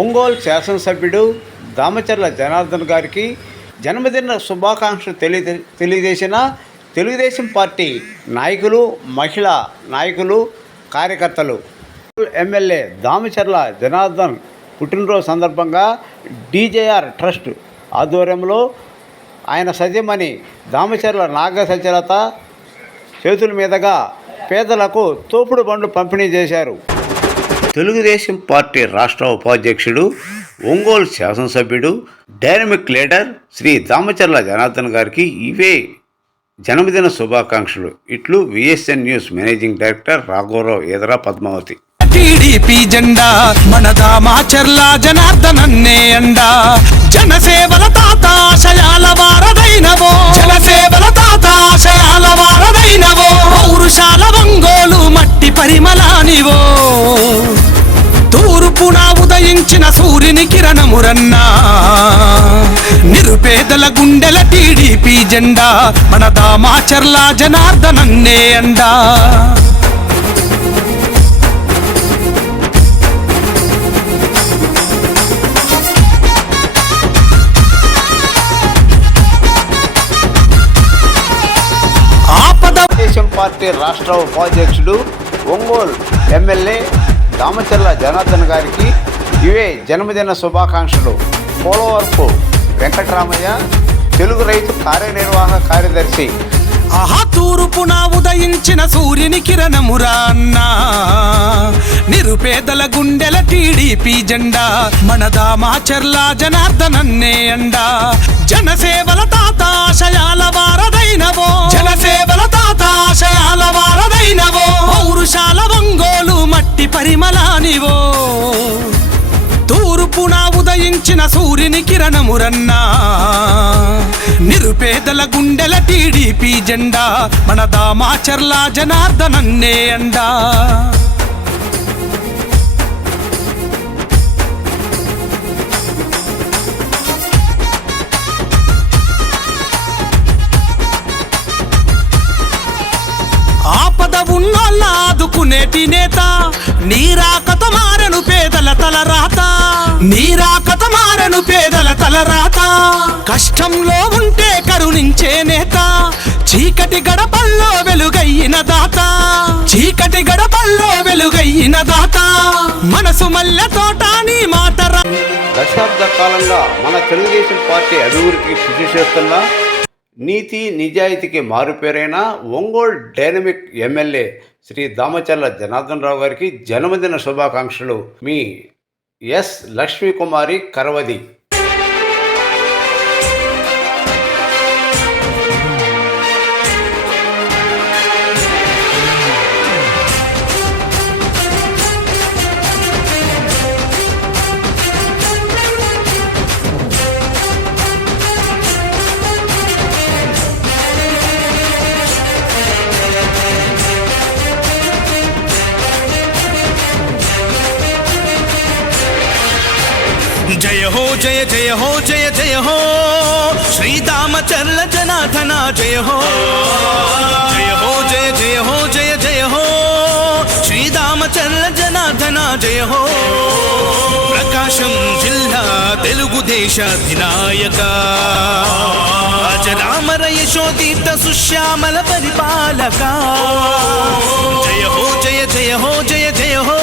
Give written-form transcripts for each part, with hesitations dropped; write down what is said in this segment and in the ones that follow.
ఒంగోలు శాసనసభ్యుడు దామచర్ల జనార్దన్ గారికి జన్మదిన శుభాకాంక్షలు తెలియజేసిన తెలుగుదేశం పార్టీ నాయకులు, మహిళా నాయకులు, కార్యకర్తలు. ఎమ్మెల్యే దామచర్ల జనార్దన్ పుట్టినరోజు సందర్భంగా డీజేఆర్ ట్రస్ట్ ఆధ్వర్యంలో ఆయన సతీమణి దామచర్ల నాగ సత్యలత చేతుల మీదుగా పేదలకు తోపుడు బండ్లు పంపిణీ చేశారు. తెలుగుదేశం పార్టీ రాష్ట్ర ఉపాధ్యక్షుడు, ఒంగోలు శాసనసభ్యుడు, డైనమిక్ లీడర్ శ్రీ దామచర్ల జనార్దన్ గారికి ఇవే జన్మదిన శుభాకాంక్షలు. ఇట్లు విఎస్ఎన్ న్యూస్ మేనేజింగ్ డైరెక్టర్ రాఘవరావు ఎదరా పద్మావతి. టీడీపీ జెండా మన దామచర్ల జనార్దనన్నే అండా, జనసేవల తాత ఆశయాల వారదైనవో, జనసేవల తాత ఆశయాల వారదైనవో, పౌరుషాల ఒంగోలు మట్టి పరిమళానివో, తూర్పున ఉదయించిన సూర్యుని కిరణమురన్నా, నిరుపేదల గుండెల టీడీపీ జెండా మన దామచర్ల జనార్దనన్నే అండా. తెలుగుదేశం పార్టీ రాష్ట్ర ఉపాధ్యక్షుడు, ఒంగోలు ఎమ్మెల్యే దామచర్ల జనార్దన్ గారికి ఇవే జన్మదిన శుభాకాంక్షలు. పోలవరపు వెంకటరామయ్య, తెలుగు రైతు కార్యనిర్వాహక కార్యదర్శి. తూర్పున ఉదయించిన సూర్యుని కిరణమురా అన్నా, నిరుపేదల గుండెల టీడీపీ జెండా మన దామచర్ల జనార్దనన్నే అండా, జనసేవల తాత ఆశయాల వారదైనవో, జనసేవల తాత ఆశయాల వారదైనవో, పౌరుషాల ఒంగోలు మట్టి పరిమళానివో, తూర్పున ఉదయించిన సూర్యుని కిరణమురన్నా, నిరుపేదల గుండెల టీడీపీ జెండా మన దామచర్ల జనార్దనన్నే అండా. ఆపద ఉన్నోళ్ళ ఆదుకునేటి నేత, నీరాకత మారెను పేదల తలరాత, నీరాకత మారెను పేదల తలరాత, కష్టంలో ఉంటే కరుణించే నేత, చీకటి గడపల్లో వెలుగయ్యిన దాత, చీకటి గడపల్లో వెలుగయ్యిన దాత, మనసు మల్లె తోట నీ మాటరా. దశాబ్ద కాలంగా మన తెలుగుదేశం పార్టీ అభివృద్ధికి కృషి చేస్తున్న నీతి నిజాయితీకి మారుపేరైన ఒంగోలు డైనమిక్ ఎమ్మెల్యే శ్రీ దామచర్ల జనార్దన్ రావు గారికి జన్మదిన శుభాకాంక్షలు. Me yes Lakshmi Kumari కరవది. జయ హో జయ జయ హో జయ జయ హో శ్రీ దామచర్ల జనార్దన జయ హో, జయ హో జయ జయ హో జయ జయ హో శ్రీ దామచర్ల జనార్దన జయ హో. ప్రకాశం జిల్లా తెలుగుదేశ అధినాయక, అజరామర యశోదీత సుశ్యామల పరిపాలక, జయ హో జయ జయ హో జయ జయ హో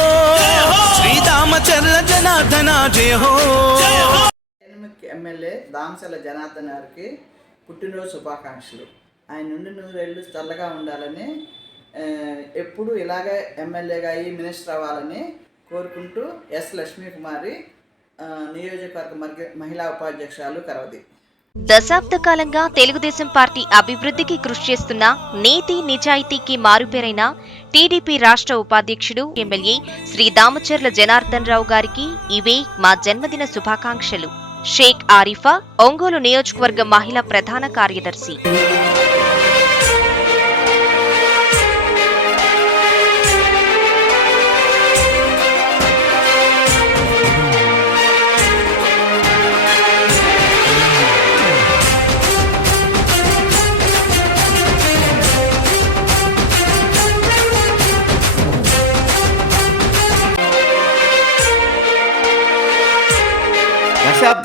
శ్రీ దామచర్ల జనార్దన జయ హో. ఎమ్మెల్యే దామచర్ల జనార్దన్ గారికి పుట్టినరోజు శుభాకాంక్షలు. ఆయన నుండి నూరేళ్ళు చల్లగా ఉండాలని, ఎప్పుడు ఇలాగే ఎమ్మెల్యేగా అయ్యి మినిస్టర్ అవ్వాలని కోరుకుంటూ ఎస్ లక్ష్మీకుమారి, నియోజకవర్గ మహిళా ఉపాధ్యక్షురాలు, కరవది. దశాబ్ద కాలంగా తెలుగుదేశం పార్టీ అభివృద్ధికి కృషి చేస్తున్న నీతి నిజాయితీకి మారుపేరైన టీడీపీ రాష్ట్ర ఉపాధ్యక్షుడు, ఎమ్మెల్యే శ్రీ దామచర్ల జనార్దన్ రావు గారికి ఇవే మా జన్మదిన శుభాకాంక్షలు. షేక్ ఆరిఫా, ఒంగోలు నియోజకవర్గ మహిళా ప్రధాన కార్యదర్శి.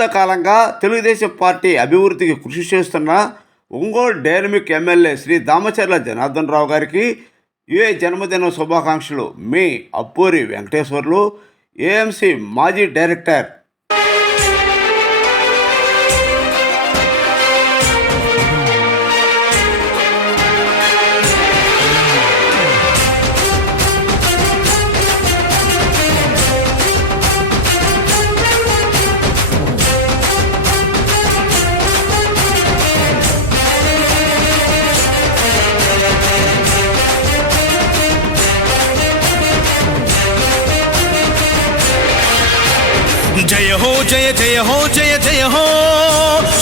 దశాబ్ద కాలంగా తెలుగుదేశం పార్టీ అభివృద్ధికి కృషి చేస్తున్న ఒంగోలు డైనమిక్ ఎమ్మెల్యే శ్రీ దామచర్ల జనార్దన్ రావు గారికి యుఏ జన్మదిన శుభాకాంక్షలు. మీ అప్పూరి వెంకటేశ్వర్లు, ఏఎంసీ మాజీ డైరెక్టర్. జయ హో జయ జయ హో జయ జయ హో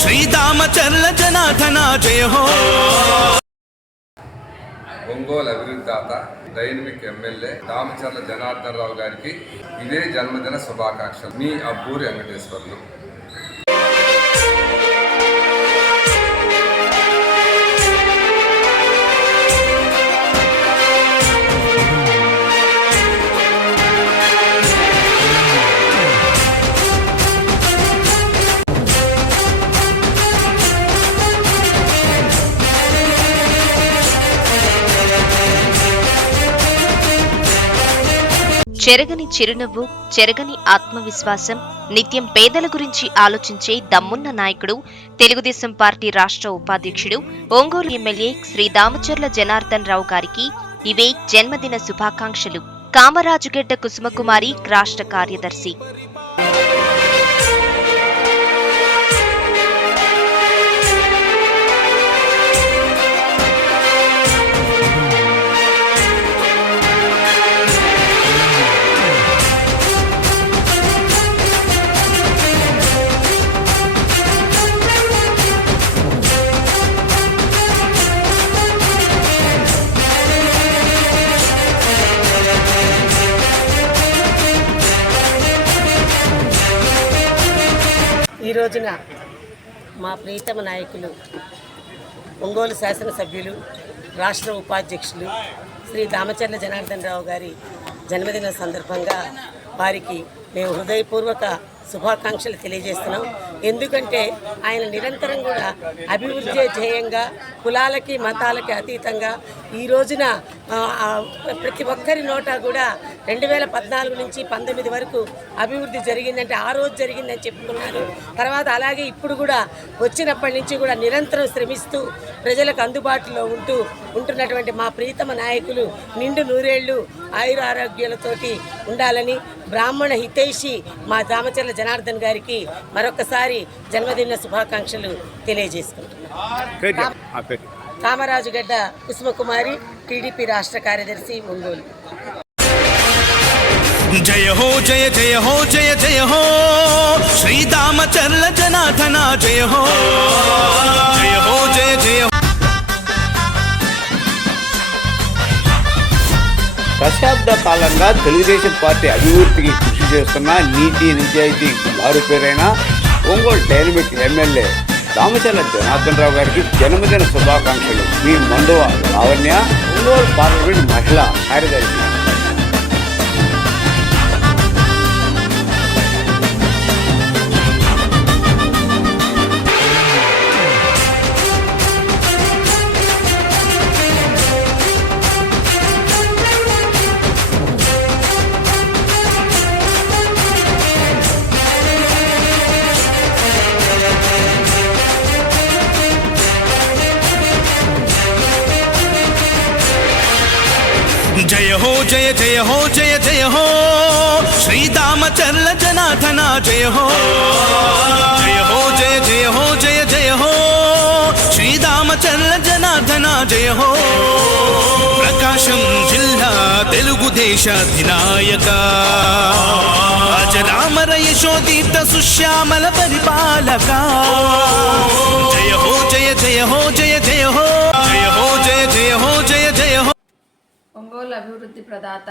శ్రీరామచర్ల జనార్దన జయ హో. ఒంగోలు అభివృద్ధి దాత డైనమిక్ ఎమ్మెల్యే దామచర్ల జనార్దన్ రావు గారికి ఇదే జన్మదిన శుభాకాంక్షలు. మీ అబ్బూరి వెంకటేశ్వర్లు. చెరగని చిరునవ్వు, చెరగని ఆత్మవిశ్వాసం, నిత్యం పేదల గురించి ఆలోచించే దమ్మున్న నాయకుడు, తెలుగుదేశం పార్టీ రాష్ట్ర ఉపాధ్యక్షుడు, ఒంగోలు ఎమ్మెల్యే శ్రీ దామచర్ల జనార్దన్ రావు గారికి ఇవే జన్మదిన శుభాకాంక్షలు. కామరాజుగెడ్డ కుసుమకుమారి రాష్ట్ర కార్యదర్శి. ఈ రోజున మా ప్రీతమ నాయకులు, ఒంగోలు శాసనసభ్యులు, రాష్ట్ర ఉపాధ్యక్షులు శ్రీ దామచర్ల జనార్దన్ రావు గారి జన్మదిన సందర్భంగా వారికి మేము హృదయపూర్వక శుభాకాంక్షలు తెలియజేస్తున్నాం. ఎందుకంటే ఆయన నిరంతరం కూడా అభివృద్ధి ధ్యేయంగా, కులాలకి మతాలకి అతీతంగా ఈ రోజున ప్రతి ఒక్కరి నోట కూడా 2014 నుంచి 19 వరకు అభివృద్ధి జరిగిందంటే ఆ రోజు జరిగిందని చెప్పుకున్నారు. తర్వాత అలాగే ఇప్పుడు కూడా వచ్చినప్పటి నుంచి కూడా నిరంతరం శ్రమిస్తూ ప్రజలకు అందుబాటులో ఉంటున్నటువంటి మా ప్రీతమ నాయకులు నిండు నూరేళ్లు ఆయురారోగ్యాలతోటి ఉండాలని బ్రాహ్మణ హితైషి మా దామచర్ల జనార్దన్ గారికి మరొకసారి జన్మదిన శుభాకాంక్షలు తెలియజేసుకుంటున్నాం. కామరాజుగడ్డ కుసుమకుమారి, టీడీపీ రాష్ట్ర కార్యదర్శి, ఒంగోలు. జయ హో జయ జయ హో జయ జయ హో శ్రీరామచర్ల జనార్దన జయ హో. జయ హో జయ జయ. దశాబ్ద కాలంగా తెలుగుదేశం పార్టీ అభివృద్ధికి కృషి చేస్తున్న నీతి నిజాయితీ మారుపేరైన ఒంగోలు డైనమిక్ ఎమ్మెల్యే దామచర్ల జనార్దన్ రావు గారికి జన్మదిన శుభాకాంక్షలు. మీ మండువ లావణ్య, ఒంగోలు పార్లమెంట్ మహిళా కార్యదర్శి. జయ హో జయ జయ హో జయ జయ హో శ్రీరామచర్ల జనార్దన జయ హో. జయ హో జయ జయ హో జయ జయ హో శ్రీరామచర్ల జనార్దన జయ హో. ప్రకాశం జిల్లా తెలుగుదేశ అధినాయక, అజరామర యశోదీప్త సుశ్యామల పరిపాలక. జయ హో జయ జయ హో జయ జయ హో. జయ హో జయ జయ హో జయ జయ హో. ఒంగోలు అభివృద్ధి ప్రదాత,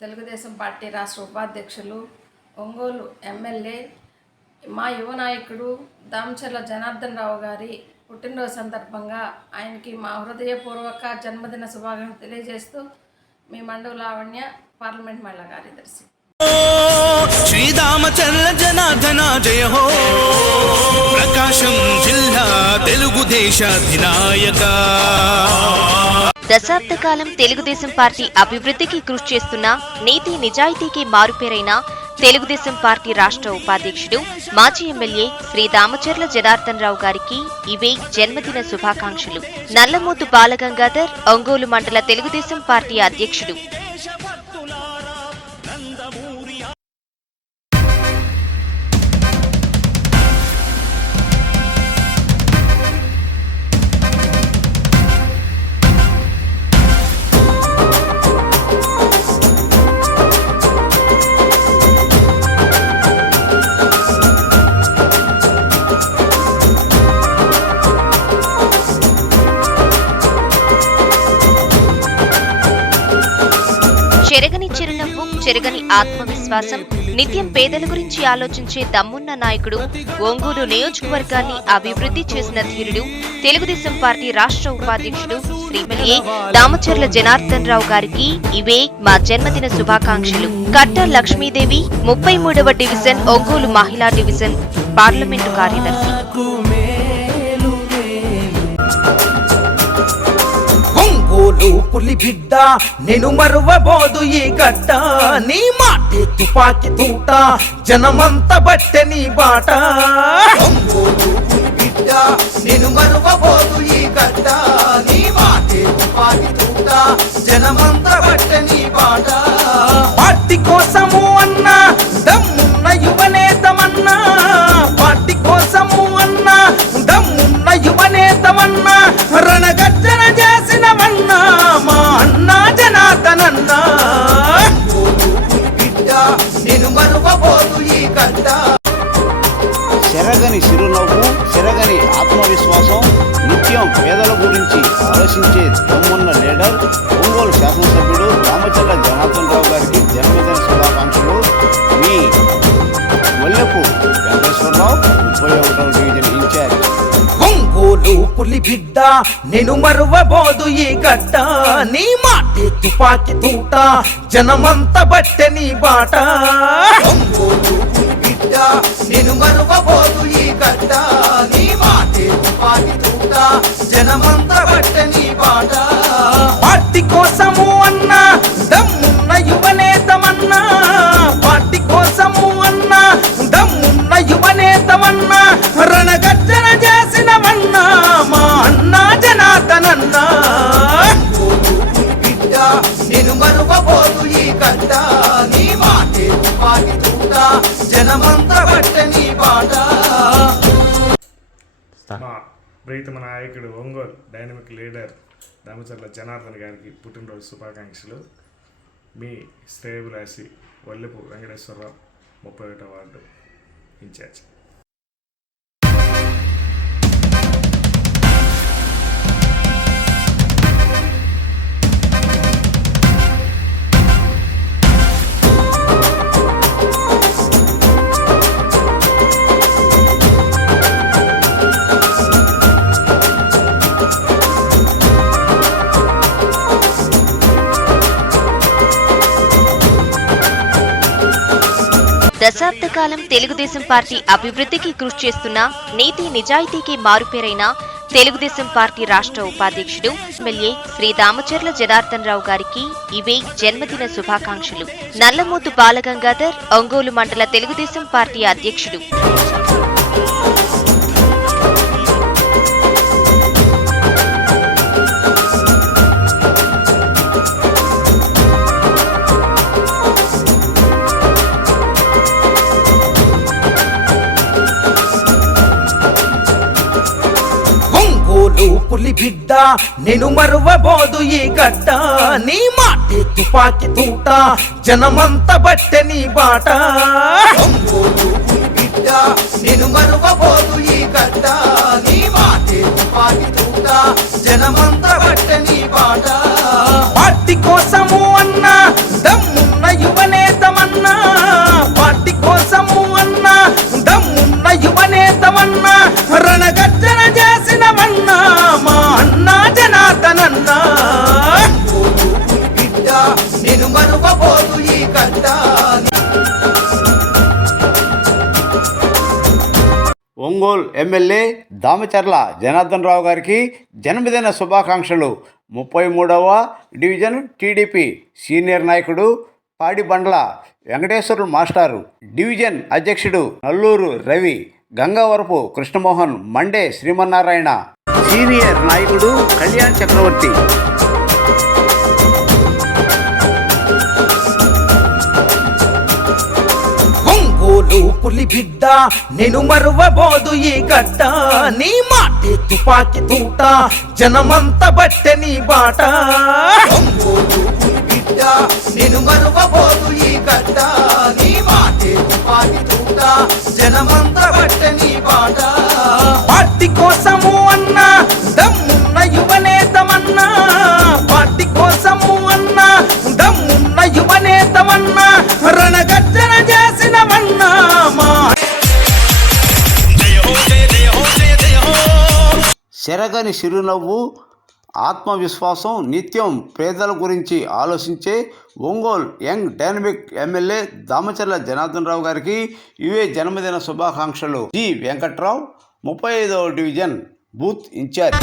తెలుగుదేశం పార్టీ రాష్ట్ర ఉపాధ్యక్షులు, ఒంగోలు ఎమ్మెల్యే, మా యువ నాయకుడు దామచర్ల జనార్దన్ రావు గారి పుట్టినరోజు సందర్భంగా ఆయనకి మా హృదయపూర్వక జన్మదిన శుభాకాంక్షలు తెలియజేస్తూ మీ మండవ లావణ్య, పార్లమెంట్ మహిళా కార్యదర్శి. శ్రీరామచంద్ర జనార్దన జయ హో ప్రకాశం జిల్లా తెలుగుదేశ అధినాయక. దశాబ్ద కాలం తెలుగుదేశం పార్టీ అభివృద్ధికి కృషి చేస్తున్న నీతి నిజాయితీకి మారుపేరైన తెలుగుదేశం పార్టీ రాష్ట్ర ఉపాధ్యక్షుడు మాజీ ఎమ్మెల్యే శ్రీ దామచర్ల జనార్దన్ రావు గారికి ఇవే జన్మదిన శుభాకాంక్షలు. నల్లమోతు బాలగంగాధర్ ఒంగోలు మండల తెలుగుదేశం పార్టీ అధ్యక్షుడు. చెరగని చిరునవ్వు, చెరగని ఆత్మవిశ్వాసం, నిత్యం పేదల గురించి ఆలోచించే దమ్మున్న నాయకుడు, ఒంగోలు నియోజకవర్గాన్ని అభివృద్ధి చేసిన ధీరుడు, తెలుగుదేశం పార్టీ రాష్ట్ర ఉపాధ్యక్షుడు శ్రీ ఎమ్మెల్యే దామచర్ల జనార్దన్ రావు గారికి ఇవే మా జన్మదిన శుభాకాంక్షలు. కట్ట లక్ష్మీదేవి 33వ డివిజన్ ఒంగోలు మహిళా డివిజన్ పార్లమెంటు కార్యదర్శి. ఒంగోలు పులి బిడ్డ నేను మరువబోదు ఈ గడ్డ, నీ మాటే తుపాకి తూట జనమంత బట్టె నీ బాట. ఒంగోలు పులి బిడ్డ నేను మరువబోదు ఈ గడ్డ, నీ మాటే తుపాకి తూట జనమంత బట్టె నీ బాట. పార్టీ కోసము అన్నా దమ్మున్న యువనేతమన్నా, పార్టీ కోసము అన్నా దమ్మున్న యువనేతమన్నా, రణగర్జన చేసినవన్నా మా అన్నా జనార్దనన్నా. బిడ్డ నేను మరువబోదు ఈ గడ్డ. చెరగని చిరునవ్వు, చెరగని ఆత్మవిశ్వాసం, నిత్యం పేదల గురించి ఆలోచించే దమ్మున్న లీడర్, ఒంగోలు శాసనసభ్యుడు దామచర్ల జనార్దన్ రావు గారికి జన్మదిన శుభాకాంక్షలు. మీ వల్లెపు వెంకటేశ్వరరావు 31వ డివిజన్ ఇన్ఛార్జ్. ఒంగోలు పులి బిడ్డ నేను మరువబోదు ఈ గడ్డ, నీ మాటే తుపాకి తూట జనమంత బట్టె నీ బాట. ఒంగోలు పులి బిడ్డ నేను మరువబోదు ఈ గడ్డ, నీ మాటే తుపాకి తూట జనమంత బట్టె నీ బాట. పార్టీ కోసము అన్నా దమ్మున్న యువనేతమన్నా, పార్టీ కోసము అన్నా దమ్మున్న యువనేతమన్నా, రణగర్జన చేసినవన్నా మా అన్నా జనార్దనన్నా. బిడ్డ నేను మరువబోదు ఈ గడ్డ, నీ మాటే తుపాకి తూట జనమంత బట్టె నీ బాట. మా ప్రీతమ నాయకుడు ఒంగోలు డైనమిక్ లీడర్ దామచర్ల జనార్దన్ గారికి పుట్టినరోజు శుభాకాంక్షలు. మీ శ్రేయభిలాషి వల్లెపు వెంకటేశ్వరరావు 31వ వార్డు ఇన్ఛార్జ్. దశాబ్ద కాలం తెలుగుదేశం పార్టీ అభివృద్ధికి కృషి చేస్తున్న నీతి నిజాయితీకి మారుపేరైన తెలుగుదేశం పార్టీ రాష్ట్ర ఉపాధ్యక్షుడు ఎమ్మెల్యే శ్రీ దామచర్ల జనార్దన్ రావు గారికి ఇవే జన్మదిన శుభాకాంక్షలు. నల్లమోతు బాలగంగాధర్ ఒంగోలు మండల తెలుగుదేశం పార్టీ అధ్యక్షుడు. పులి బిడ్డ నేను మరువబోదు ఈ గడ్డ, నీ మాటే తుపాకి తూట జనమంత బట్టె నీ బాట. ఒంగోలు పులి బిడ్డ నేను మరువబోదు ఈ గడ్డ, నీ మాటే తుపాకి తూట జనమంత బట్టె నీ బాట. పార్టీ కోసము అన్నా దమ్మున్న యువనేతమన్నా, పార్టీ కోసము అన్నా దమ్మున్న యువనేతమన్నా, రణగర్జన చేసినవన్నా మా అన్నా జనార్దనన్నా. బిడ్డ నేను మరువబోదు ఈ గడ్డ. ఒంగోలు ఎమ్మెల్యే దామచర్ల జనార్దన్ రావు గారికి జన్మదిన శుభాకాంక్షలు. 33వ డివిజన్ టీడీపీ సీనియర్ నాయకుడు పాడిబండ్ల వెంకటేశ్వరులు మాస్టారు, డివిజన్ అధ్యక్షుడు నల్లూరు రవి, గంగావరపు కృష్ణమోహన్, మండే శ్రీమన్నారాయణ, సీనియర్ నాయకుడు కళ్యాణ్ చక్రవర్తి. ఒంగోలు పులి బిడ్డ నేను మరువబోదు ఈ గడ్డ, నీ మాటే తుపాకి తూట జనమంత బట్టె నీ బాట. ఒంగోలు పులి బిడ్డ నేను మరువబోదు ఈ గడ్డ, నీ మాటే తుపాకి తూట జనమంత బట్టె నీ బాట. పార్టీ కోసము అన్నా దమ్మున్న యువనేతమన్నా, పార్టీ కోసము అన్నా దమ్మున్న యువనేతమన్నా, రణగర్జన చేసినవన్నా మా. చెరగని చిరునవ్వు, ఆత్మవిశ్వాసం, నిత్యం పేదల గురించి ఆలోచించే Ongole young dynamic MLA Damacharla Janardhan Rao గారికి ఇవే జన్మదిన శుభాకాంక్షలు. జి వెంకట్రావు, 35వ డివిజన్ బూత్ ఇన్ఛార్జ్.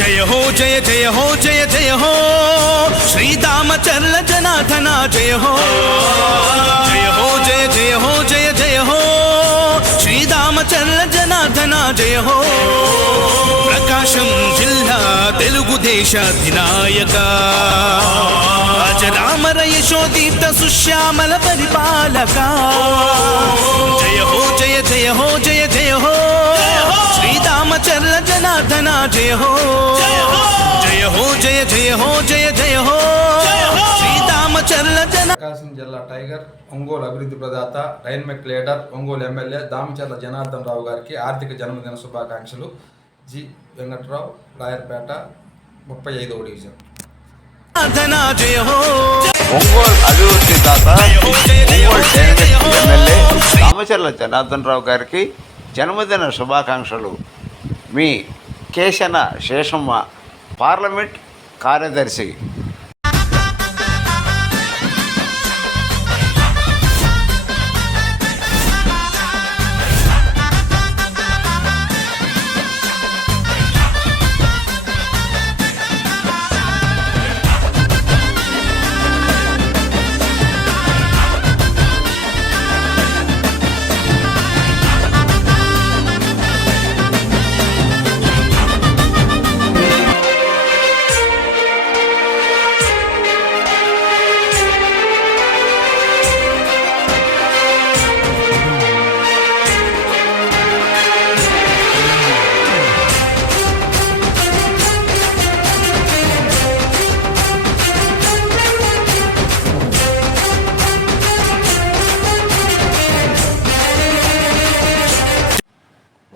जय हो जय जय हो जय जय हो श्रीदामचर्ल जनार्दन जय हो. जय हो जय जय हो जय जय हो श्रीदामचर्ल जनार्दन जय हो. ప్రకాశం జిల్లా తెలుగుదేశాధినాయక అజరామర యశోదీప్త సుశ్యామల పరిపాలక. జయ హో జయ జయ హో జయ జయ హో శ్రీదామచర్ల జనార్దన జయ హో. జయ హో జయ జయ హో జయ జయ హో శ్రీదామచర్ల జన. ప్రకాశం జిల్లా టైగర్, ఒంగోలు అభివృద్ధి ప్రదాత, dynamic leader, Ongole MLA Damacharla Janardhan Rao గారికి ఆర్థిక జన్మదిన శుభాకాంక్షలు. జి వెంకట్రావు, రాయర్పేట, 35వ డివిజన్. ఒంగోలు అభివృద్ధి దాత, ఒంగోలు డైనమిక్ ఎమ్మెల్యే దామచర్ల జనార్దన్ రావు గారికి జన్మదిన శుభాకాంక్షలు. మీ కేశన శేషమ్మ, పార్లమెంట్ కార్యదర్శి.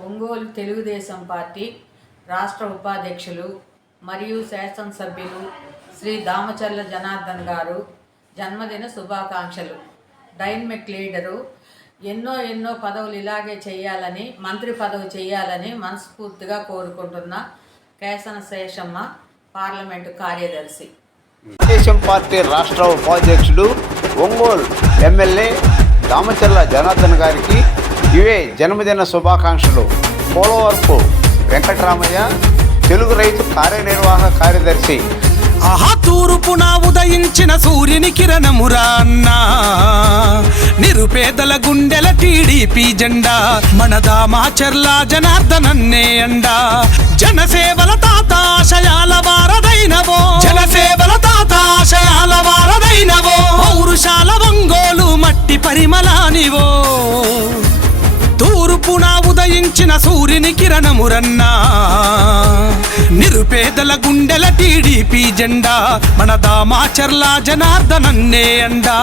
ఒంగోలు తెలుగుదేశం పార్టీ రాష్ట్ర ఉపాధ్యక్షులు మరియు శాసనసభ్యులు శ్రీ దామచర్ల జనార్దన్ గారు జన్మదిన శుభాకాంక్షలు. డైనమిక్ లీడరు, ఎన్నో పదవులు ఇలాగే చేయాలని, మంత్రి పదవి చేయాలని మనస్ఫూర్తిగా కోరుకుంటున్న కేశన శేషమ్మ, పార్లమెంటు కార్యదర్శి. తెలుగుదేశం పార్టీ రాష్ట్ర ఉపాధ్యక్షుడు ఒంగోలు ఎమ్మెల్యే దామచర్ల జనార్దన్ గారికి ఇవే జన్మదిన శుభాకాంక్షలు. పోలవరపు వెంకటరామయ్య, తెలుగు రైతు కార్యనిర్వాహక కార్యదర్శి, ఆహా తూర్పున ఉదయించిన సూర్యుని కిరణమురా అన్నా, నిరుపేదల గుండెల టీడీపీ జెండా, మన దామాచర్ల జనార్దనన్నే అండా. జనసేవల తాత ఆశయాల వారదైనవో, జనసేవల తాత ఆశయాల వారదైనవో, పౌరుషాల ఒంగోలు మట్టి పరిమళానివో. తూర్పున ఉదయించిన సూర్యుని కిరణమురన్నా, నిరుపేదల గుండెల టీడీపీ జెండా, మన దామాచర్ల జనార్దనన్నే అండా.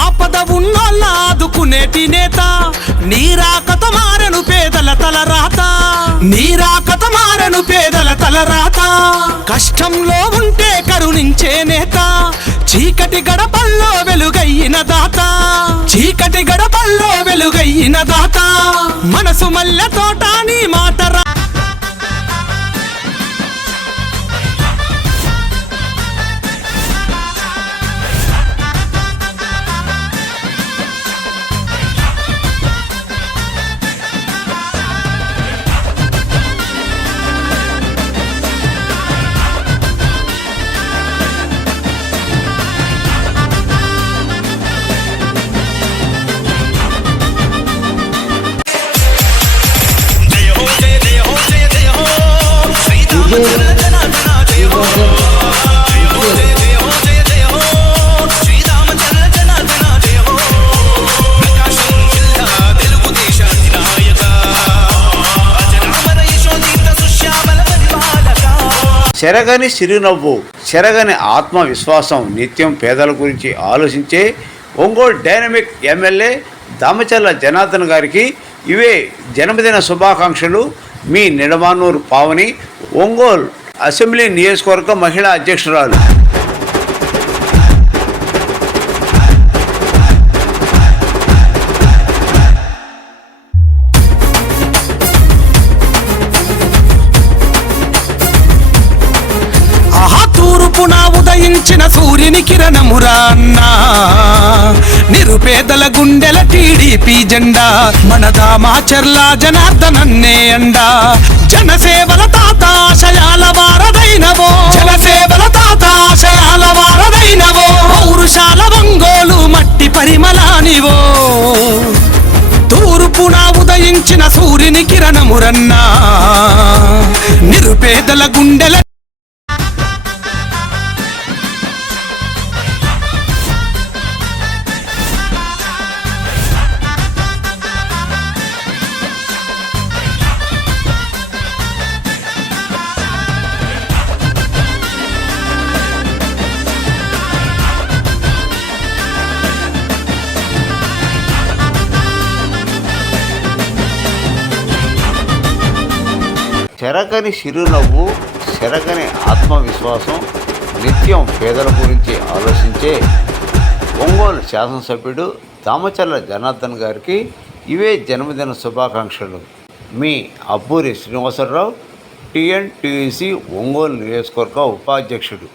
ఆపద ఉన్నోళ్ళ ఆదుకునేటి నేత, నీరాకత మారను పేదల తలరాత, నీరాకత మారను పేదల తలరాత. కష్టంలో ఉంటే కరుణించే నేత, చీకటి గడపల్లో వెలుగయ్యిన దాత, చీకటి గడపల్లో వెలుగయ్యిన దాత. మనసు మల్లె తోట నీ మాట రా. చెరగని చిరునవ్వు, చెరగని ఆత్మవిశ్వాసం, నిత్యం పేదల గురించి ఆలోచించే ఒంగోలు డైనమిక్ ఎమ్మెల్యే దామచర్ల జనార్దన్ గారికి ఇవే జన్మదిన శుభాకాంక్షలు. మీ నిడమానూరు పావని, ఒంగోలు అసెంబ్లీ నియోజకవర్గ మహిళా అధ్యక్షురాలు. తూర్పున ఉదయించిన సూర్యుని కిరణమురా అన్నా, నిరుపేదల గుండెల టీడీపీ జెండా, మన దామాచర్ల జనార్దనన్నే అండా. జనసేవల తాత ఆశయాల వారదైనవో, జనసేవల తాత ఆశయాల వారదైనవో, పౌరుషాల ఒంగోలు మట్టి పరిమళానివో. తూర్పున ఉదయించిన సూర్యుని కిరణమురన్నా, నిరుపేదల గుండెల చెరగని చిరునవ్వు, చెరగని ఆత్మవిశ్వాసం, నిత్యం పేదల గురించి ఆలోచించే ఒంగోలు శాసనసభ్యుడు దామచర్ల జనార్దన్ గారికి ఇవే జన్మదిన శుభాకాంక్షలు. మీ అబ్బూరి శ్రీనివాసరావు, టీఎన్టీయూసీ ఒంగోలు నియోజకవర్గ ఉపాధ్యక్షుడు.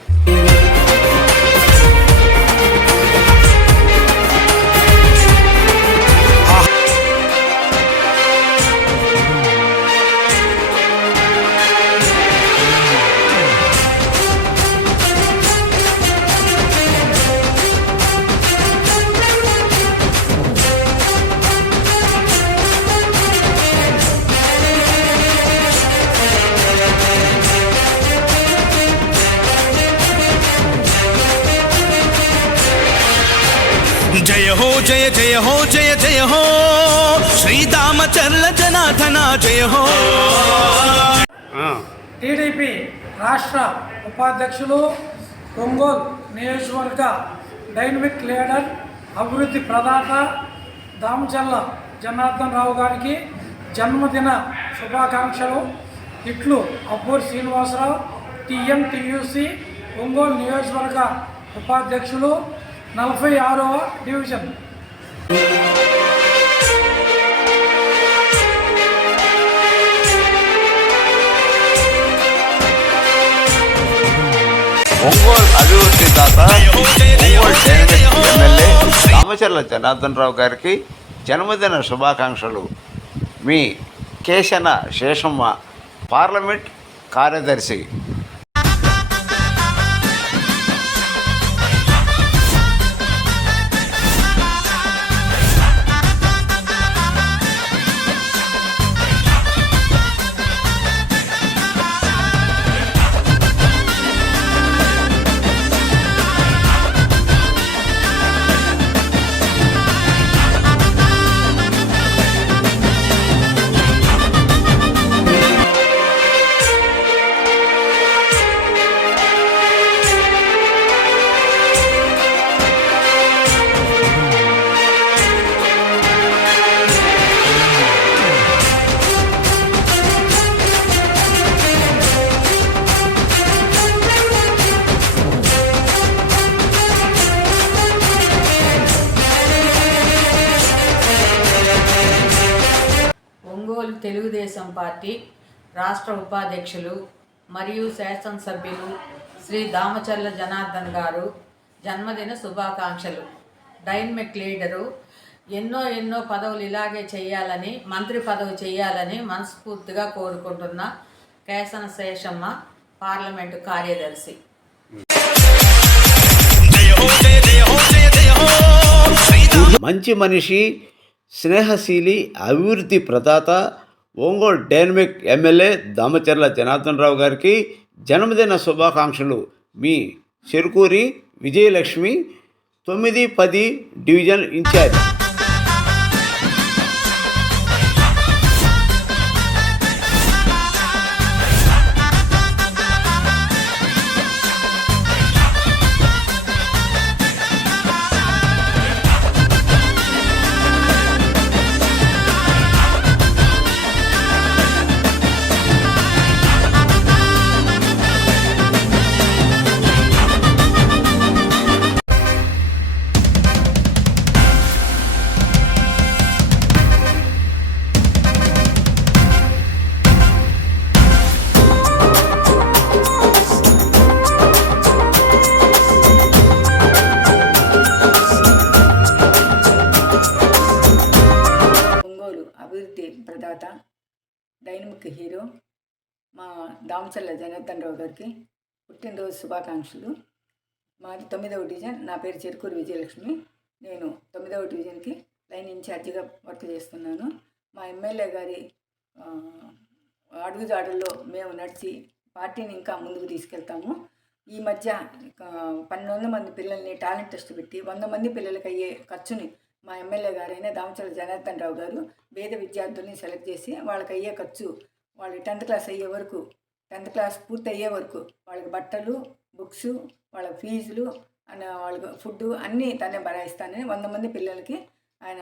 జయ హో జయ జయ హో జయ జయ హో శ్రీదామచర్ల జనార్దన జయ హో. టీడీపీ రాష్ట్ర ఉపాధ్యక్షులు, ఒంగోలు నియోజకవర్గ డైనమిక్ లీడర్, అభివృద్ధి ప్రదాత దామచర్ల జనార్దన్ రావు గారికి జన్మదిన శుభాకాంక్షలు. ఇట్లు అబ్బూరి శ్రీనివాసరావు, టీఎన్టీయూసీ ఒంగోలు నియోజకవర్గ ఉపాధ్యక్షులు, 46వ డివిజన్. ఒంగోలు అభివృద్ధి దాత ఒంగోలు డైనమిక్ ఎమ్మెల్యే దామచర్ల జనార్దన్ రావు గారికి జన్మదిన శుభాకాంక్షలు. మీ కేశన శేషమ్మ, పార్లమెంట్ కార్యదర్శి. ఒంగోలు తెలుగుదేశం పార్టీ రాష్ట్ర ఉపాధ్యక్షులు మరియు శాసనసభ్యులు శ్రీ దామచర్ల జనార్దన్ గారు జన్మదిన శుభాకాంక్షలు. డైనమిక్ లీడరు, ఎన్నో పదవులు ఇలాగే చేయాలని, మంత్రి పదవి చేయాలని మనస్ఫూర్తిగా కోరుకుంటున్న కేశన శేషమ్మ, పార్లమెంటు కార్యదర్శి. మంచి మనిషి, స్నేహశీలి, అభివృద్ధి ప్రదాత ఒంగోలు డైనమిక్ ఎమ్మెల్యే దామచర్ల జనార్దన్ రావు గారికి జన్మదిన శుభాకాంక్షలు. మీ చెరుకూరి విజయలక్ష్మి, 9-10 డివిజన్ ఇన్ఛార్జ్. ప్రదాత డైనమిక్ హీరో మా దామచర్ల జనార్దన్ రావు గారికి పుట్టినరోజు శుభాకాంక్షలు. మాది 9వ డివిజన్. నా పేరు చెరుకూరి విజయలక్ష్మి. నేను 9వ డివిజన్కి లైన్ ఇన్ఛార్జిగా వర్క్ చేస్తున్నాను. మా ఎమ్మెల్యే గారి అడుగుజాడల్లో మేము నడిచి పార్టీని ఇంకా ముందుకు తీసుకెళ్తాము. ఈ మధ్య 1200 మంది పిల్లల్ని టాలెంట్ టెస్ట్ పెట్టి 100 మంది పిల్లలకి అయ్యే ఖర్చుని మా ఎమ్మెల్యే గారైన దామచర్ల జనార్దన్ రావు గారు పేద విద్యార్థుల్ని సెలెక్ట్ చేసి వాళ్ళకి అయ్యే ఖర్చు, వాళ్ళు 10th క్లాస్ అయ్యే వరకు, 10th క్లాస్ పూర్తి అయ్యే వరకు వాళ్ళకి బట్టలు, బుక్స్, వాళ్ళ ఫీజులు, వాళ్ళకి ఫుడ్ అన్నీ తనే భరాయిస్తానని 100 మంది పిల్లలకి ఆయన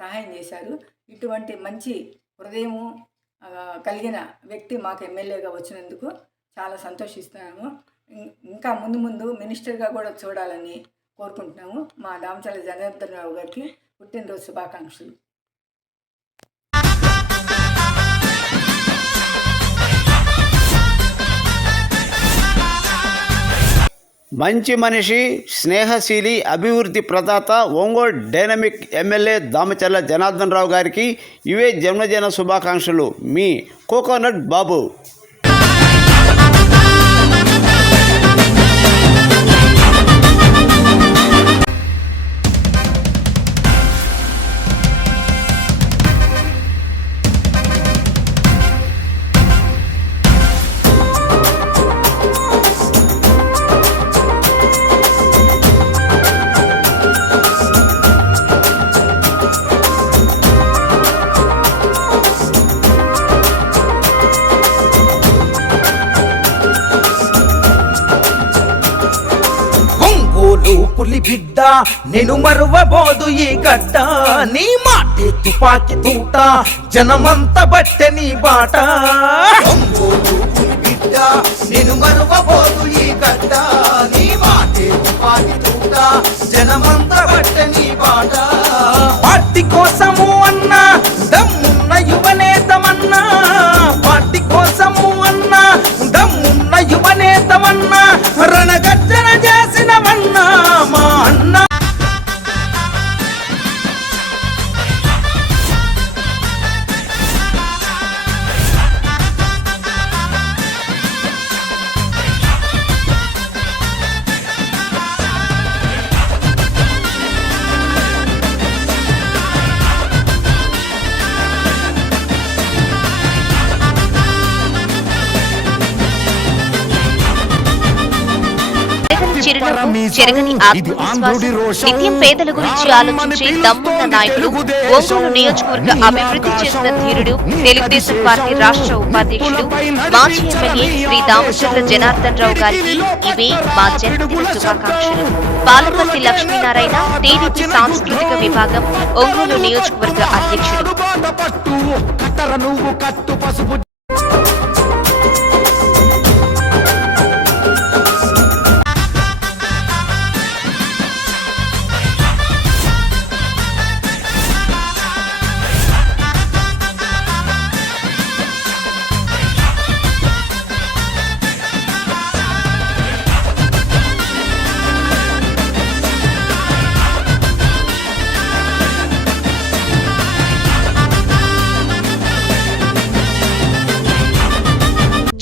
సహాయం చేశారు. ఇటువంటి మంచి హృదయము కలిగిన వ్యక్తి మాకు ఎమ్మెల్యేగా వచ్చినందుకు చాలా సంతోషిస్తున్నాము. ఇంకా ముందు మినిస్టర్గా కూడా చూడాలని కోరుకుంటున్నాము. మా దామచర్ల జనార్దన్ రావు గారికి పుట్టినరోజు శుభాకాంక్షలు. మంచి మనిషి, స్నేహశీలి, అభివృద్ధి ప్రదాత ఒంగోలు డైనమిక్ ఎమ్మెల్యే దామచర్ల జనార్దన్ రావు గారికి ఇవే జన్మదిన శుభాకాంక్షలు. మీ కోకోనట్ బాబు. పులి బిడ్డ నేను మరువబోదు ఈ గడ్డ, నీ మాటే తుపాకి తూట, జనమంత బట్టె నీ బాట. పులి బిడ్డ నేను మరువబోదు ఈ గడ్డ, నీ మాటే తుపాకి తూట, జనమంత బట్టె నీ బాట. పార్టీ కోసము అన్నా దమ్మున్న యువనేతమన్నా, పార్టీ కోసము అన్నా దమ్మున్న యువనేతమన్నా, రణగట్ట చిరునవ్వు, చెరగని ఆత్మవిశ్వాసం, నిత్యం పేదల గురించి ఆలోచించే దమ్మున్న నాయకుడు, ఒంగోలు నియోజకవర్గ అభివృద్ధి చేసిన ధీరుడు, తెలుగుదేశం పార్టీ రాష్ట్ర ఉపాధ్యక్షుడు, మాజీ ఎమ్మెల్యే శ్రీ దామచర్ల జనార్దన్ రావు గారికి ఇవే మా జన్మదిన శుభాకాంక్షలు. పాలపర్తి లక్ష్మీనారాయణ, టీడీపీ సాంస్కృతిక విభాగం, ఒంగోలు నియోజకవర్గ అధ్యక్షుడు.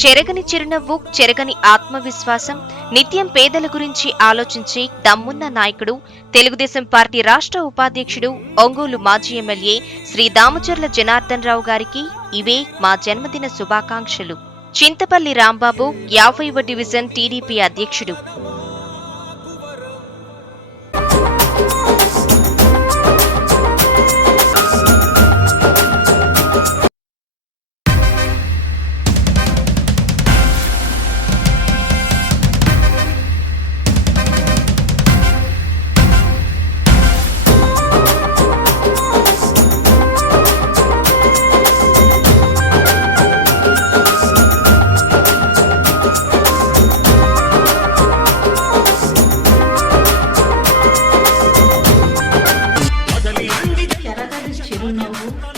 చెరగని చిరునవ్వు, చెరగని ఆత్మవిశ్వాసం, నిత్యం పేదల గురించి ఆలోచించే దమ్మున్న నాయకుడు, తెలుగుదేశం పార్టీ రాష్ట్ర ఉపాధ్యక్షుడు, ఒంగోలు మాజీ ఎమ్మెల్యే శ్రీ దామచర్ల జనార్దన్ రావు గారికి ఇవే మా జన్మదిన శుభాకాంక్షలు. చింతపల్లి రాంబాబు, 50వ డివిజన్ టీడీపీ అధ్యక్షుడు.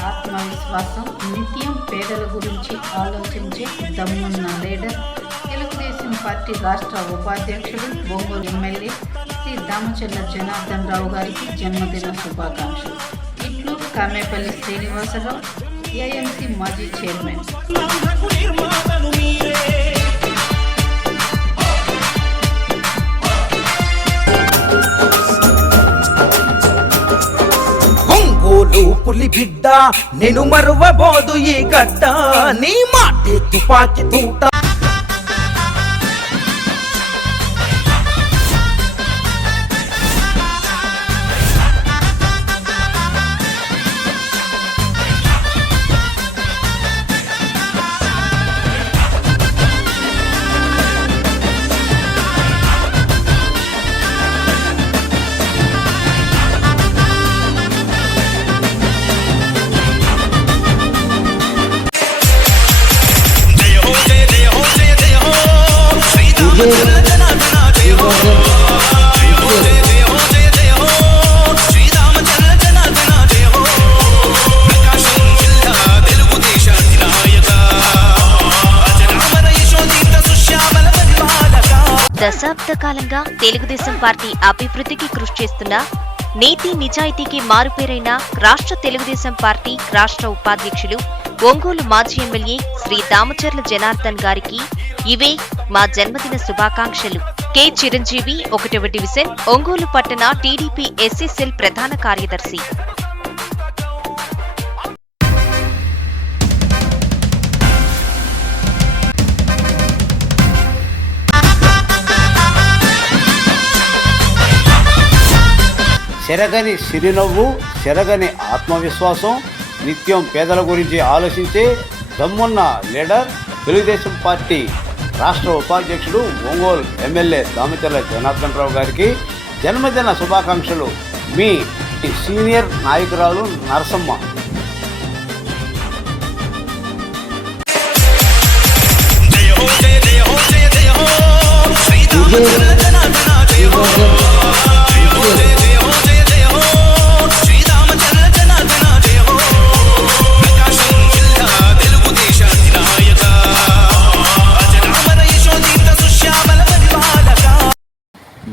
ఆత్మవిశ్వాసం, నిత్యం పేదల గురించి ఆలోచించే దమ్మున్న లీడర్, తెలుగుదేశం పార్టీ రాష్ట్ర ఉపాధ్యక్షుడు, ఒంగోలు ఎమ్మెల్యే శ్రీ దామచర్ల జనార్దన్ రావు గారికి జన్మదిన శుభాకాంక్షలు. ఇట్లు కామేపల్లి శ్రీనివాసరావు, ఏఎంసీ మాజీ చైర్మన్. పులి బిడ్డ నేను మరువబోదు ఈ గడ్డ, నీ మాటే తుపాకి తూట. దశాబ్ద కాలంగా తెలుగుదేశం పార్టీ అభివృద్ధికి కృషి చేస్తున్న, నీతి నిజాయితీకి మారుపేరైన రాష్ట్ర తెలుగుదేశం పార్టీ రాష్ట్ర ఉపాధ్యక్షులు, ఒంగోలు మాజీ ఎమ్మెల్యే శ్రీ దామచర్ల జనార్దన్ గారికి ఇవే మా జన్మదిన శుభాకాంక్షలు. కె చిరంజీవి, 1వ డివిజన్, ఒంగోలు పట్టణ టీడీపీ ఎస్సీ సెల్ ప్రధాన కార్యదర్శి. చెరగని సిరినవ్వు, చెరగని ఆత్మవిశ్వాసం, నిత్యం పేదల గురించి ఆలోచించే దమ్మున్న లీడర్, తెలుగుదేశం పార్టీ రాష్ట్ర ఉపాధ్యక్షుడు, ఒంగోలు ఎమ్మెల్యే దామచర్ల జనార్దన్ రావు గారికి జన్మదిన శుభాకాంక్షలు. మీ సీనియర్ నాయకురాలు నరసమ్మ.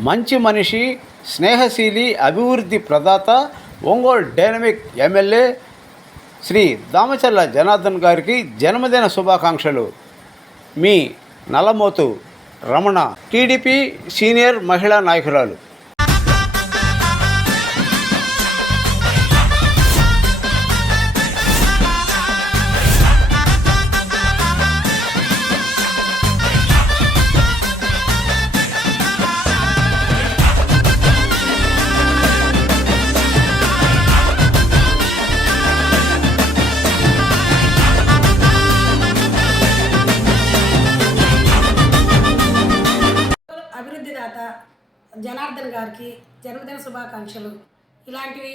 మంచి మనిషి, స్నేహశీలి, అభివృద్ధి ప్రదాత, ఒంగోలు డైనమిక్ ఎమ్మెల్యే శ్రీ దామచర్ల జనార్దన్ గారికి జన్మదిన శుభాకాంక్షలు. మీ నల్లమోతు రమణ, టీడీపీ సీనియర్ మహిళా నాయకురాలు. ప్రదాత జనార్దన్ గారికి జన్మదిన శుభాకాంక్షలు. ఇలాంటివి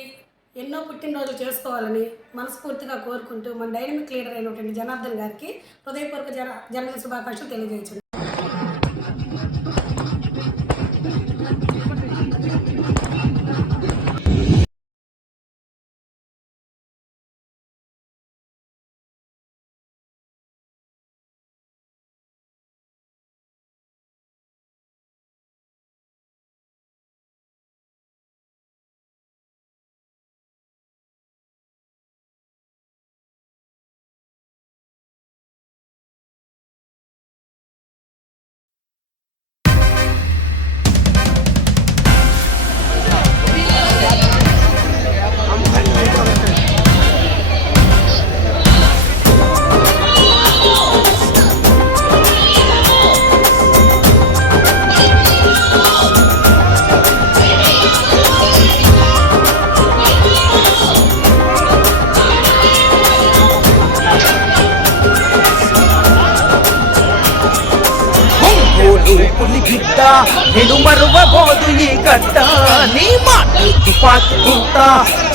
ఎన్నో పుట్టినరోజులు చేసుకోవాలని మనస్ఫూర్తిగా కోరుకుంటూ మన డైనమిక్ లీడర్ అయినటువంటి జనార్దన్ గారికి హృదయపూర్వక జన్మదిన శుభాకాంక్షలు తెలియజేయించండి. పులిగిడ్డ నేను మరువబోదు ఈ గడ్డ నీ మాట తుపాకింట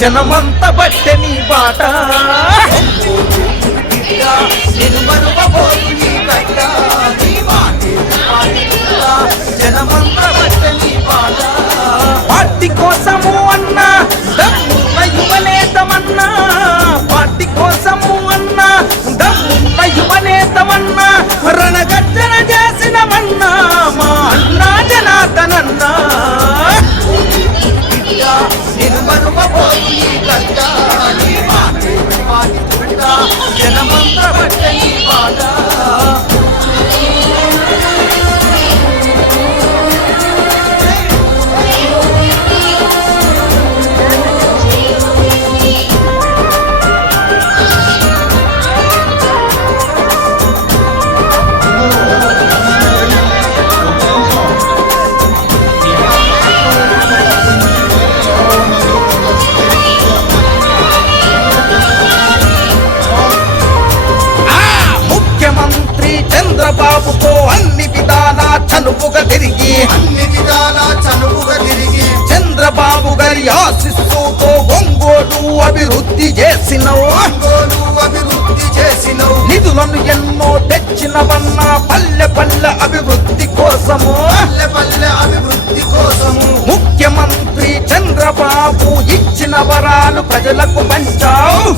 జనమంత బట్టె నీ బాట నేను మరువబోదు ఈ గడ్డ నీ మాట తుపాకింట జనమంత బట్టె నీ బాట పార్టీ కోసము అన్నా దమ్మున్న యువనేతమన్నా పార్టీ కోసము అన్నా దమ్మున్న యువనేతమన్నా రణగర్జన చేసినమన్నా మా అన్నా జనార్దనన్నా నేను మరువబోదు ఈ గడ్డ నీ మాట తుపాకింట జనమంత బట్టె నీ బాట చంద్రబాబుతో అన్ని విధాలా చనువుగా తిరిగి చంద్రబాబు గారి ఆశిస్సుతో ఒంగోలు అభివృద్ధి చేసినవు నిధులను ఎన్నో తెచ్చినవన్నా పల్లె పల్లె అభివృద్ధి కోసము ముఖ్యమంత్రి చంద్రబాబు ఇచ్చిన వరాలు ప్రజలకు పంచావు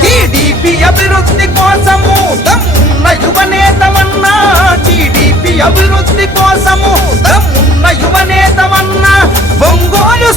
టీడీపీ అభివృద్ధి కోసము దమ్మున్న యువనేతమన్నా టీడీపీ అభివృద్ధి కోసము దమ్మున్న యువనేతమన్నా ఒంగోలు